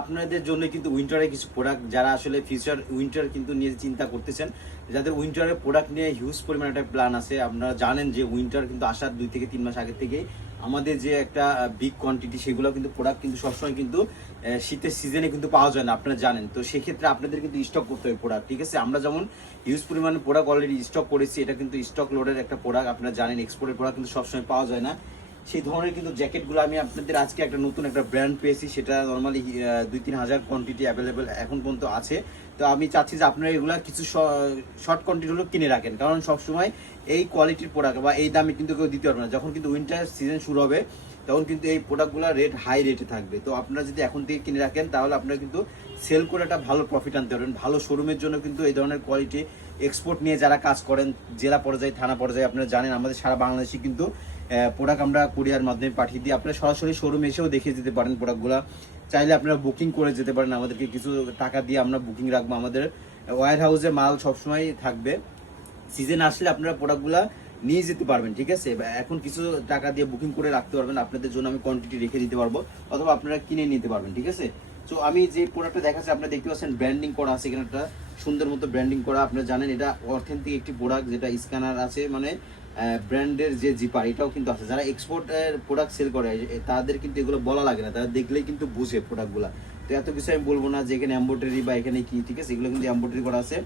আপনাদের জন্য কিন্তু উইন্টারে কিছু প্রোডাক্ট, যারা আসলে ফিউচার উইন্টার কিন্তু নিয়ে চিন্তা করতেছেন, যাদের উইন্টারের প্রোডাক্ট নিয়ে হিউজ পরিমাণ একটা প্ল্যান আছে। আপনারা জানেন যে উইন্টার কিন্তু আসার 2 থেকে 3 মাস আগে থেকেই আমাদের যে একটা বিগ কোয়ান্টিটি, সেগুলো কিন্তু প্রোডাক্ট কিন্তু সবসময় কিন্তু শীতের সিজনে কিন্তু পাওয়া যায় না, আপনারা জানেন। তো সেক্ষেত্রে আপনাদের কিন্তু স্টক করতে হবে প্রোডাক্ট, ঠিক আছে। আমরা যেমন হিউজ পরিমাণে প্রোডাক্ট অলরেডি স্টক করেছি, এটা কিন্তু স্টক লোডের একটা প্রোডাক্ট, আপনারা জানেন এক্সপোর্টের প্রোডাক্ট কিন্তু সবসময় পাওয়া যায় না। সেই ধরনের কিন্তু জ্যাকেটগুলো আমি আপনাদের আজকে একটা নতুন একটা ব্র্যান্ড পেয়েছি, সেটা নর্মালি 2-3 হাজার কোয়ান্টিটি অ্যাভেলেবেল এখন পর্যন্ত আছে। তো আমি চাচ্ছি যে আপনারা এগুলো কিছু শর্ট কোয়ান্টিটি হলেও কিনে রাখেন, কারণ সবসময় এই কোয়ালিটির প্রোডাক্ট বা এই দামে কিন্তু কেউ দিতে পারবে না। যখন কিন্তু উইন্টার সিজন শুরু হবে তখন কিন্তু এই প্রোডাক্টগুলো রেট হাই রেটে থাকবে। তো আপনারা যদি এখন থেকে কিনে রাখেন তাহলে আপনারা কিন্তু সেল করে একটা ভালো প্রফিট আনতে পারবেন। ভালো শোরুমের জন্য কিন্তু এই ধরনের কোয়ালিটি এক্সপোর্ট নিয়ে যারা কাজ করেন, জেলা পর্যায়ে থানা পর্যায়ে, আপনারা জানেন আমাদের সারা বাংলাদেশে কিন্তু প্রোডাক্ট আমরা কুরিয়ার মাধ্যমে পাঠিয়ে দিই। আপনারা সরাসরি শোরুমে এসেও দেখিয়ে যেতে পারেন প্রোডাক্টগুলো। চাইলে আপনারা বুকিং করে যেতে পারেন, আমাদেরকে কিছু টাকা দিয়ে আমরা বুকিং রাখবো। আমাদের ওয়্যার হাউসে মাল সবসময় থাকবে, সিজন আসলে আপনারা প্রোডাক্টগুলো নিয়ে যেতে পারবেন, ঠিক আছে। এখন কিছু টাকা দিয়ে বুকিং করে রাখতে পারবেন, আপনাদের জন্য আমি কোয়ান্টিটি রেখে দিতে পারবো, অথবা আপনারা কিনে নিতে পারবেন, ঠিক আছে। তো আমি যে প্রোডাক্টটা দেখাচ্ছি আপনারা দেখতে পাচ্ছেন ব্র্যান্ডিং করা আছে, এখানে একটা সুন্দর মতো ব্র্যান্ডিং করা। আপনারা জানেন এটা অথেন্টিক একটি প্রোডাক্ট, যেটা স্ক্যানার আছে, মানে ব্র্যান্ডের যে জিপার এটাও কিন্তু আছে। যারা এক্সপোর্টের প্রোডাক্ট সেল করে তাদের কিন্তু এগুলো বলা লাগে না, তারা দেখলেই কিন্তু বুঝে প্রোডাক্টগুলো। তো এত কিছু আমি বলবো না যে এখানে এমব্রয়ডারি বা এখানে কি, ঠিক আছে, এগুলো কিন্তু এমব্রয়ডারি করা আছে।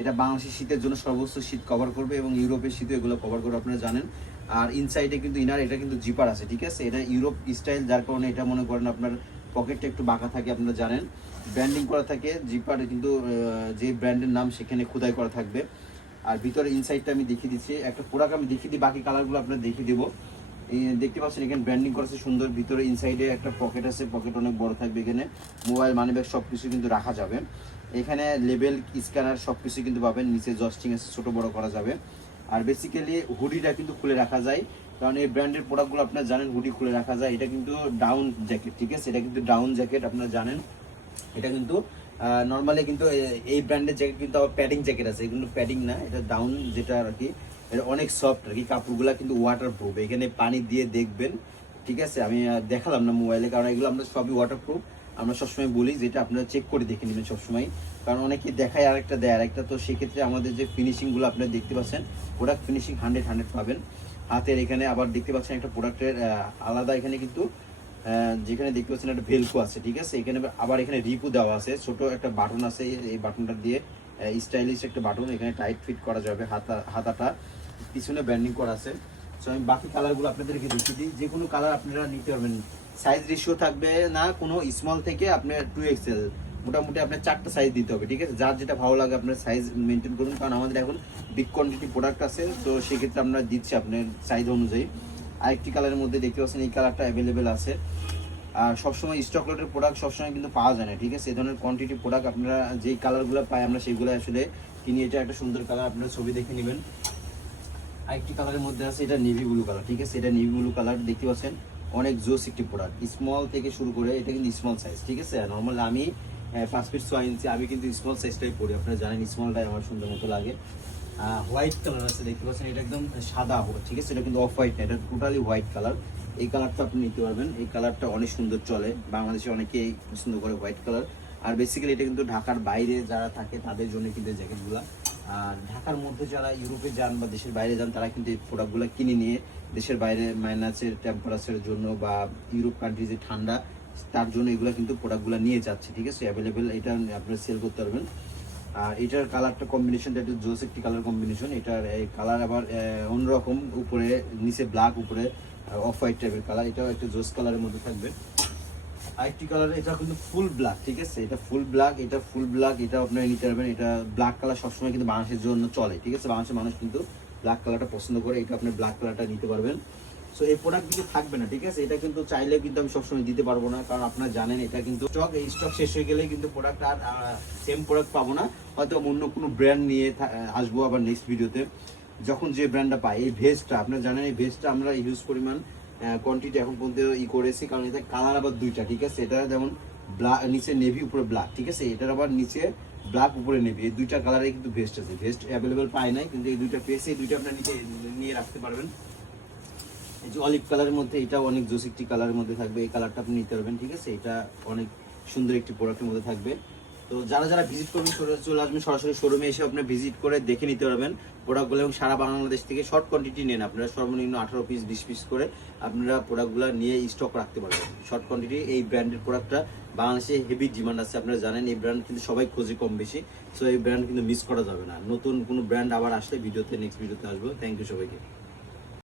এটা বাংলাদেশের শীতের জন্য সর্বোচ্চ শীত কভার করবে, এবং ইউরোপের শীতে এগুলো কভার করবে, আপনারা জানেন। আর ইনসাইডে কিন্তু ইনার এটা কিন্তু জিপার আছে, ঠিক আছে। এটা ইউরোপ স্টাইল, যার কারণে এটা মনে করেন আপনার পকেটটা একটু বাঁকা থাকে, আপনারা জানেন। ব্র্যান্ডিং করা থাকে জিপার, কিন্তু যে ব্র্যান্ডের নাম সেখানে খোদাই করা থাকবে। আর ভিতরে ইনসাইডটা আমি দেখিয়ে দিচ্ছি, একটা প্রোডাক্ট আমি দেখিয়ে দিই, বাকি কালারগুলো আপনারা দেখিয়ে দেবো। দেখতে পাচ্ছেন এখানে ব্র্যান্ডিং করেছে সুন্দর। ভিতরে ইনসাইডে একটা পকেট আছে, পকেট অনেক বড় থাকবে, এখানে মোবাইল মানিব্যাগ সব কিছু কিন্তু রাখা যাবে। এখানে লেবেল স্ক্যানার সব কিছু কিন্তু পাবেন, নিচে জস্টিং আছে, ছোটো বড় করা যাবে। আর বেসিক্যালি হুডিটা কিন্তু খুলে রাখা যায়, কারণ এই ব্র্যান্ডের প্রোডাক্টগুলো আপনারা জানেন হুডি খুলে রাখা যায়। এটা কিন্তু ডাউন জ্যাকেট, ঠিক আছে, এটা কিন্তু ডাউন জ্যাকেট, আপনারা জানেন। এটা কিন্তু নর্মালি কিন্তু এই ব্র্যান্ডের জ্যাকেট কিন্তু আবার প্যাডিং জ্যাকেট আছে, এগুলো প্যাডিং না, এটা ডাউন যেটা আর কি। এটা অনেক সফট আর কি, কাপড়গুলো কিন্তু ওয়াটারপ্রুফ, এখানে পানি দিয়ে দেখবেন, ঠিক আছে। আমি দেখালাম না মোবাইলে, কারণ এগুলো আমরা সবই ওয়াটারপ্রুফ। আমরা সবসময় বলি যেটা আপনারা চেক করে দেখে নেবেন সবসময়, কারণ অনেকে দেখায় আরেকটা দেয় আরেকটা। তো সেক্ষেত্রে আমাদের যে ফিনিশিংগুলো আপনারা দেখতে পাচ্ছেন, প্রোডাক্ট ফিনিশিং 100 পাবেন। হাতের এখানে আবার দেখতে পাচ্ছেন একটা প্রোডাক্টের আলাদা, এখানে কিন্তু যেখানে দেখতে পাচ্ছেন একটা ভেলকো আছে, ঠিক আছে। এখানে আবার এখানে রিপু দেওয়া আছে, ছোট একটা বাটন আছে, এই বাটনটা দিয়ে স্টাইলিশ একটা বাটন, এখানে টাইট ফিট করা যাবে। হাতাটা পিছনে ব্যান্ডিং করা আছে। সো আমি বাকি কালারগুলো আপনাদেরকে দেখিয়ে দিই, যে কোনো কালার আপনারা নিতে পারবেন। সাইজ রেশিও থাকবে না কোনো, স্মল থেকে আপনার 2XL, মোটামুটি আপনার 4টা সাইজ দিতে হবে, ঠিক আছে। যার যেটা ভালো লাগে আপনার সাইজ মেনটেন করুন, কারণ আমাদের এখন বিগ কোয়ান্টিটি প্রোডাক্ট আছে, তো সেক্ষেত্রে আমরা দিচ্ছি আপনার সাইজ অনুযায়ী। আরেকটি কালারের মধ্যে দেখতে পাচ্ছেন এই কালারটা অ্যাভেলেবেল আছে। আর সবসময় স্টক লটের প্রোডাক্ট সবসময় কিন্তু পাওয়া যায় না, ঠিক আছে। এই ধরনের কোয়ান্টিটি প্রোডাক্ট আপনারা যেই কালারগুলো পাই আমরা সেইগুলো আসলে কিনি। এটা একটা সুন্দর কালার, আপনারা ছবি দেখে নেবেন। আরেকটি কালারের মধ্যে আছে, এটা নেভি ব্লু কালার, ঠিক আছে। এটা নেভি ব্লু কালার দেখতে পাচ্ছেন, অনেক জোস একটি প্রোডাক্ট, স্মল থেকে শুরু করে। এটা কিন্তু স্মল সাইজ, ঠিক আছে। নর্মাল আমি 5 ফিট 6 ইঞ্চি, আমি কিন্তু স্মল সাইজটাই পরি, আপনারা জানেন স্মলটাই আমার সুন্দর মতো লাগে। হোয়াইট কালার আছে দেখতে পাচ্ছেন, এটা একদম সাদা, ঠিক আছে। এটা কিন্তু অফ হোয়াইট না, এটা টোটালি হোয়াইট কালার। এই কালারটা আপনি নিতে পারবেন, এই কালারটা অনেক সুন্দর চলে, বাংলাদেশে অনেকেই পছন্দ করে হোয়াইট কালার। আর বেসিক্যালি এটা কিন্তু ঢাকার বাইরে যারা থাকে তাদের জন্য কিন্তু জ্যাকেটগুলো। আর ঢাকার মধ্যে যারা ইউরোপে যান বা দেশের বাইরে যান, তারা কিন্তু এই প্রোডাক্টগুলো কিনে নিয়ে দেশের বাইরে মাইনাসের টেম্পারেচারের জন্য বা ইউরোপ কান্ট্রি যে ঠান্ডা, তার জন্য এগুলো কিন্তু প্রোডাক্টগুলো নিয়ে যাচ্ছে, ঠিক আছে। অ্যাভেলেবেল, এটা আপনারা সেল করতে পারবেন। আর এটার কালারটা কম্বিনেশনটা একটু জোস একটি কালার কম্বিনেশন। এটার এই কালার আবার অন্যরকম, উপরে নিচে ব্ল্যাক, উপরে অফ হোয়াইট টাইপের কালার, এটাও একটু জোস কালারের মধ্যে থাকবে। আরেকটি কালার, এটা কিন্তু ফুল ব্ল্যাক, ঠিক আছে। এটা ফুল ব্ল্যাক, এটা ফুল ব্ল্যাক, এটা আপনারা নিতে পারবেন। এটা ব্ল্যাক কালার সবসময় কিন্তু বাংলাদেশের জন্য চলে, ঠিক আছে। বাংলাদেশের মানুষ কিন্তু ব্ল্যাক কালারটা পছন্দ করে, এটা আপনি ব্ল্যাক কালারটা নিতে পারবেন। সো এই প্রোডাক্ট কিন্তু থাকবে না, ঠিক আছে। এটা কিন্তু চাইলে কিন্তু আমি সবসময় দিতে পারবো না, কারণ আপনারা জানেন এটা কিন্তু স্টক, এই স্টক শেষ হয়ে গেলে কিন্তু প্রোডাক্ট আর সেম প্রোডাক্ট পাবো না, হয়তো অন্য কোনো ব্র্যান্ড নিয়ে আসবো আবার নেক্সট ভিডিওতে, যখন যে ব্র্যান্ডটা পাই। এই ভেস্টটা আপনারা জানেন, এই ভেস্টটা আমরা হিউজ পরিমাণ কোয়ান্টিটি এখন পর্যন্ত করেছি, কারণ এটা কালার আবার দুইটা, ঠিক আছে। এটা যেমন ব্ল্যাক, নিচে নেভি, উপরে ব্ল্যাক, ঠিক আছে। এটার আবার নিচে ব্ল্যাক, উপরে নেভি, এই দুইটা কালারে কিন্তু ভেস্ট আছে। ভেস্ট অ্যাভেলেবেল পাই নাই, কিন্তু এই দুইটা পেয়েছে, এই দুইটা আপনার নিয়ে রাখতে পারবেন। এই যে অলিভ কালারের মধ্যে, এটা অনেক জোস একটি কালারের মধ্যে থাকবে, এই কালারটা আপনি নিতে পারবেন, ঠিক আছে। এটা অনেক সুন্দর একটি প্রোডাক্টের মধ্যে থাকবে। তো যারা যারা ভিজিট করবেন চলে আসবেন সরাসরি শোরুমে এসে আপনি ভিজিট করে দেখে নিতে পারবেন প্রোডাক্টগুলো, এবং সারা বাংলাদেশ থেকে শর্ট কোয়ান্টিটি নেন আপনারা, সর্বনিম্ন 18 পিস 20 পিস করে আপনারা প্রোডাক্টগুলো নিয়ে স্টক রাখতে পারবেন শর্ট কোয়ান্টিটি। এই ব্র্যান্ডের প্রোডাক্টটা বাংলাদেশে হেভি ডিমান্ড আছে, আপনারা জানেন এই ব্র্যান্ড কিন্তু সবাই খোঁজে কম বেশি। সো এই ব্র্যান্ড কিন্তু মিস করা যাবে না। নতুন কোনো ব্র্যান্ড আবার আসলে নেক্সট ভিডিওতে আসবো। থ্যাংক ইউ সবাইকে।